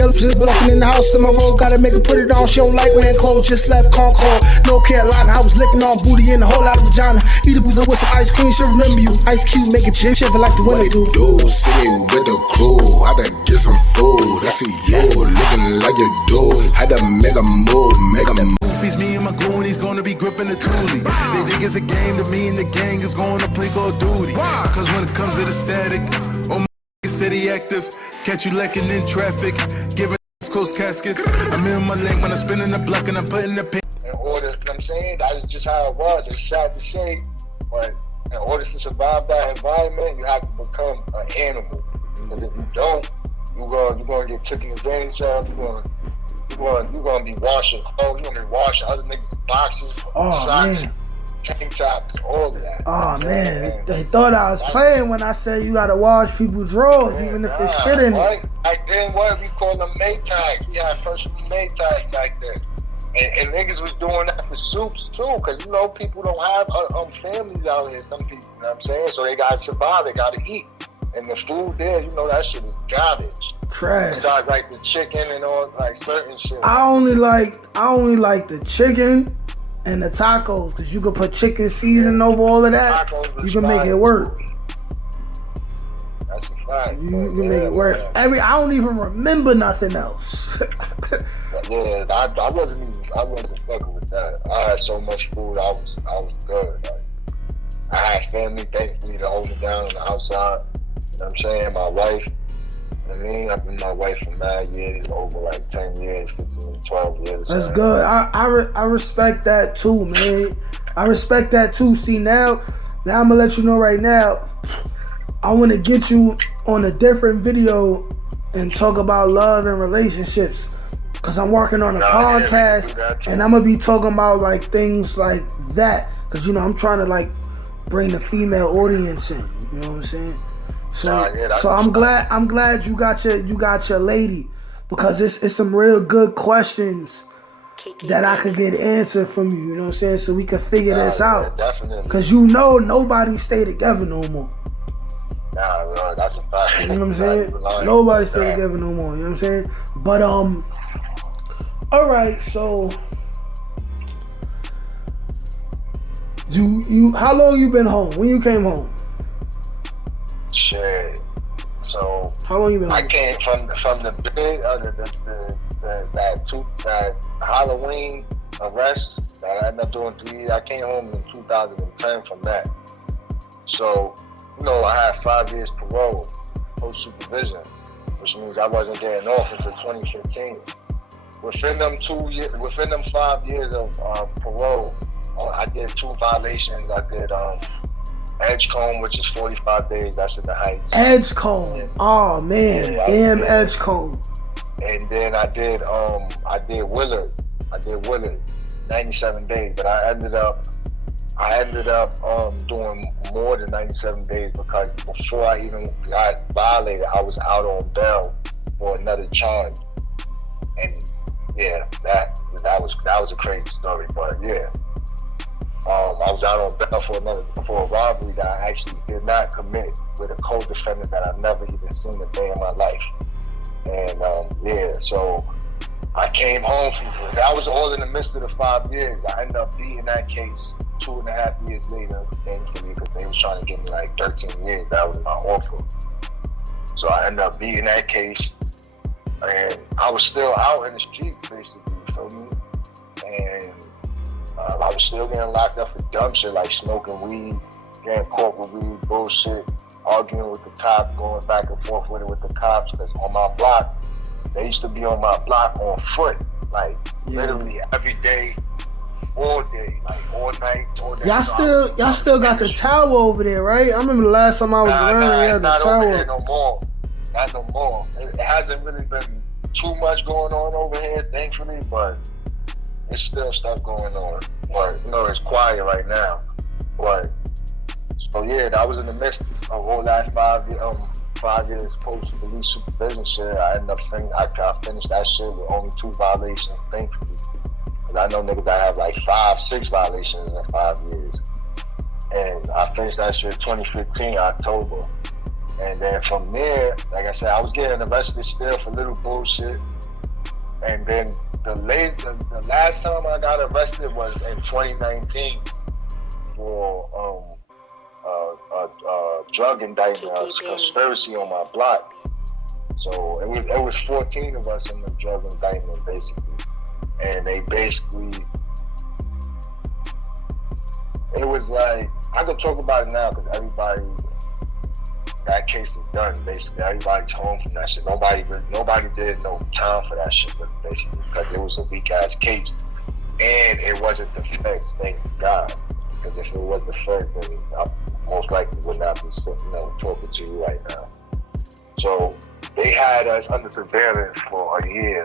Yellow just walking in the house in my road, gotta make her put it on. She don't like wearing clothes, just left Concord, North Carolina. I was licking on booty in a whole lot of vagina. Eat a boozer with some ice cream, she'll remember you. Ice Cube make it chip, shiver like the winter do. City with the crew, had to get some food. I see you looking like you do. Had to make a move, It's me and my goonies gonna be gripping the toolie. They think it's a game to me and the gang is gonna play Call of Duty. Cause when it comes to the static, oh my is steady active. Catch you lacking in traffic, giving close caskets. I'm in my lane when I'm spinning the block and I'm putting the pin. In order, you know what I'm saying? That's just how it was. It's sad to say, but in order to survive that environment, you have to become an animal. Because if you don't, you're gonna get taken advantage of. You're gonna be washing clothes. You're gonna be washing other niggas' boxes, socks, tank tops, all of that. Oh man, they thought I was playing when I said you gotta wash people's drawers, even if there's shit in it. Back then, what we call them May tags. We had personal May tags back then. And niggas was doing that for soups too, because you know people don't have families out here. Some people, you know what I'm saying, so they gotta survive, they gotta eat, and the food there, you know, that shit is garbage. Trash. Besides like the chicken and all like certain shit. I only like the chicken and the tacos, because you can put chicken seasoning over all of that. You can make it work. That's a fact. You can make it work. I don't even remember nothing else. Yeah, I wasn't fucking with that. I had so much food, I was good. Like, I had family, thankfully, to hold me down on the outside. You know what I'm saying? My wife, you know what I mean? I've been with my wife for 9 years, over like 10 years, 15, 12 years. That's good. I respect that too, man. I respect that too. See, now I'm gonna let you know right now, I want to get you on a different video and talk about love and relationships. Cause I'm working on a podcast, and I'm gonna be talking about like things like that. Cause you know I'm trying to like bring the female audience in. You know what I'm saying? So I'm glad you got your lady, because it's some real good questions that I could get answered from you. You know what I'm saying? So we could figure this out. Definitely. Cause you know nobody stay together no more. Nah, that's a fact. You know what I'm saying? Nobody stay together no more. You know what I'm saying? But all right, so you how long you been home? When you came home? Shit. So how long you been home? I came from the big that Halloween arrest that I ended up doing 3 years. I came home in 2010 from that. So, you know, I had 5 years parole, post supervision, which means I wasn't getting off until 2015. Within them 5 years of parole, I did 2 violations. I did Edgecombe, which is 45 days. That's in the Heights. Edgecombe. Oh man, yeah, damn Edgecombe. And then I did Willard. 97 days. But I ended up doing more than 97 days, because before I even got violated, I was out on bail for another charge. And yeah, that was a crazy story, but yeah. I was out on bail for a robbery that I actually did not commit, with a co-defendant that I've never even seen a day in my life. And yeah, so I came home from that was all in the midst of the 5 years. I ended up beating that case 2.5 years later, thankfully, because they was trying to give me like 13 years. That was my offer. So I ended up beating that case, and I was still out in the street, basically, you feel me? And I was still getting locked up for dumb shit like smoking weed, getting caught with weed, bullshit, arguing with the cops, going back and forth with the cops. Because on my block, they used to be on my block on foot, like literally every day, all day, like all night, all day. Y'all still got the tower over there, right? I remember the last time I was around, the tower. Over here no more. Not no more. It hasn't really been too much going on over here, thankfully, but it's still stuff going on. But you know, it's quiet right now. But so yeah, that was in the midst of all that 5 years post-release supervision shit. I ended up I finished that shit with only 2 violations, thankfully. Cause I know niggas that have like 5, 6 violations in 5 years. And I finished that shit 2015, October. And then from there, like I said, I was getting arrested still for little bullshit. And then the last time I got arrested was in 2019 for drug indictment, a conspiracy on my block. So it was 14 of us in the drug indictment, basically. And they basically, it was like, I can talk about it now because everybody, that case is done, basically. Everybody's home from that shit. Nobody did no time for that shit, basically, because it was a weak ass case. And it wasn't the feds, thank God. Because if it was the feds, then I most likely would not be sitting there talking to you right now. So they had us under surveillance for a year.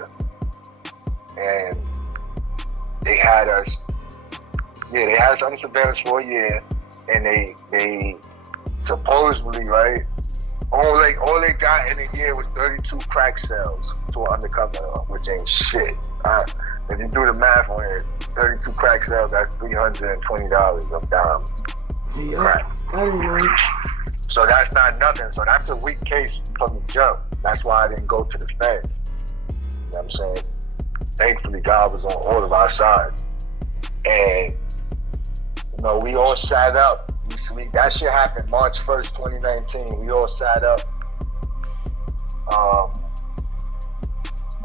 And they had us under surveillance for a year. And they supposedly, right, all they got in a year was 32 crack sales to an undercover, which ain't shit. If you do the math on it, 32 crack sales, that's $320 of dimes. Yeah, crack. I didn't know. So that's not nothing. So that's a weak case from the jump. That's why I didn't go to the feds. You know what I'm saying? Thankfully, God was on all of our sides. And, you know, we all sat up. That shit happened March 1st, 2019. We all sat up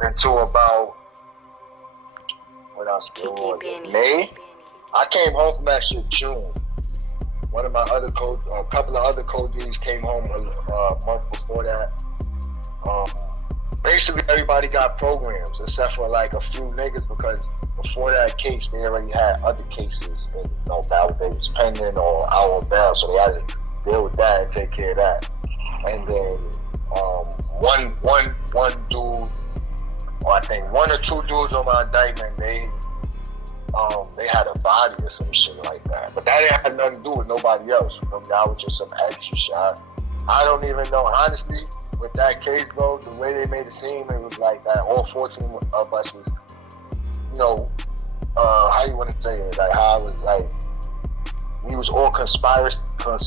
until about, what else was it? May? I came home from that shit June. One of my other a couple of other codees came home a month before that. Basically, everybody got programs except for like a few niggas because before that case, they already had other cases and that they was pending or out on bail, so they had to deal with that and take care of that. And then one dude, or I think one or two dudes on my indictment, they had a body or some shit like that. But that didn't have nothing to do with nobody else. You know, that was just some extra shit. I don't even know, honestly, with that case, bro, the way they made it seem, it was like that all 14 of us was, you know, how you want to say it? Like how I was like, we was all conspiring. How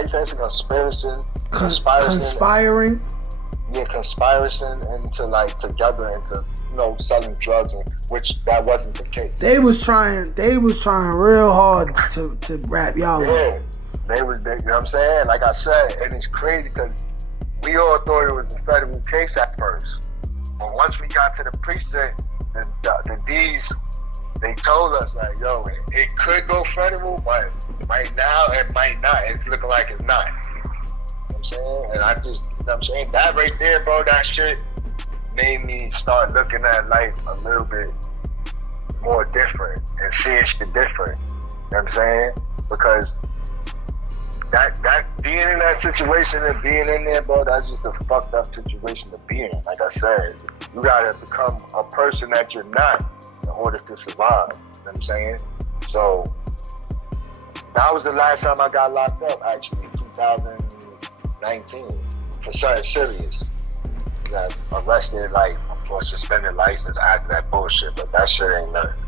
you say it? Conspiring. Yeah, conspiring into like together into, you know, selling drugs, which that wasn't the case. They was trying real hard to wrap y'all up. Yeah, you know what I'm saying? Like I said, and it's crazy because we all thought it was a federal case at first. But once we got to the precinct, the D's, they told us like, yo, it could go federal, but right now it might not. It's looking like it's not. You know what I'm saying? And I just, you know what I'm saying? That right there, bro, that shit made me start looking at life a little bit more different and seeing shit different. You know what I'm saying? Because that being in that situation and being in there, bro, that's just a fucked up situation to be in. Like I said, you gotta become a person that you're not in order to survive. You know what I'm saying? So that was the last time I got locked up, actually, 2019, for something serious. I got arrested, like, for suspended license after that bullshit, but that shit ain't nothing.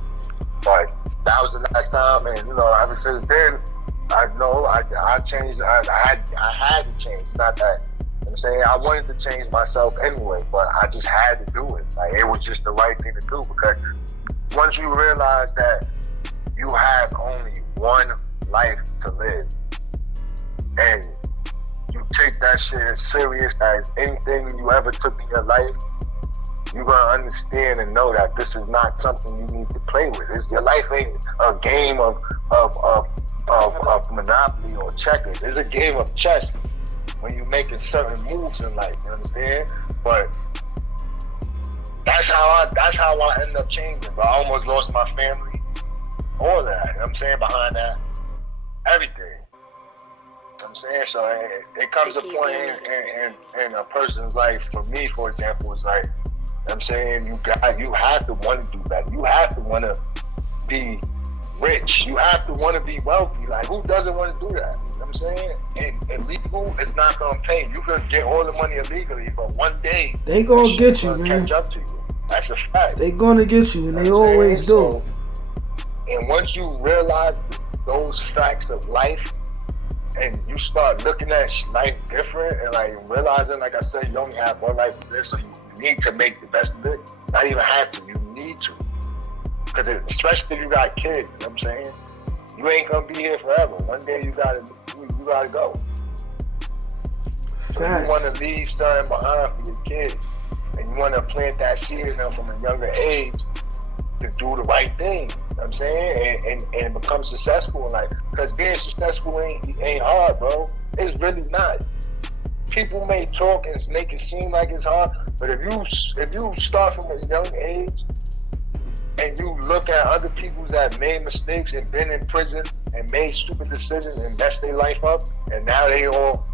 But that was the last time, and, you know, ever since then, I know I changed. I had to change. It's not that, you know what I'm saying, I wanted to change myself anyway, but I just had to do it. Like, it was just the right thing to do, because once you realize that you have only one life to live, and you take that shit as serious as anything you ever took in your life, you're gonna understand and know that this is not something you need to play with. Your life ain't a game of Monopoly or checkers. It's a game of chess when you're making certain moves in life. You understand? But that's how I ended up changing. But I almost lost my family, all that. You know what I'm saying? Behind that, everything. You know what I'm saying? So it comes a point in a person's life. For me, for example, it's like, you know what I'm saying, you have to want to do better. You have to want to be rich. You have to want to be wealthy. Like, who doesn't want to do that? You know what I'm saying? And illegal is not going to pay. You could get all the money illegally, but one day they gonna get you, man. Catch up to you. That's a fact. They gonna get you, and they always do. So, and once you realize those facts of life, and you start looking at life different and like realizing, like I said, you only have one life to live, so you need to make the best of it. Not even have to, you need to. Because especially if you got kids, you know what I'm saying? You ain't gonna be here forever. One day you gotta go. So you wanna leave something behind for your kids. And you wanna plant that seed in them from a younger age to do the right thing. You know what I'm saying? And become successful in life. Because being successful ain't hard, bro. It's really not. People may talk and make it seem like it's hard, but if you start from a young age and you look at other people that made mistakes and been in prison and made stupid decisions and messed their life up, and now they all,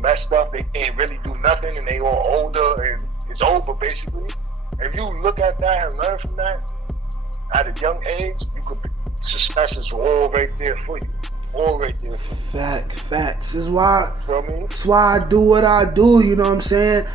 messed up, they can't really do nothing, and they all older and it's over basically. If you look at that and learn from that at a young age, success is all right there for you. All right there for you. Facts. That's why You feel me? That's why I do what I do, you know what I'm saying?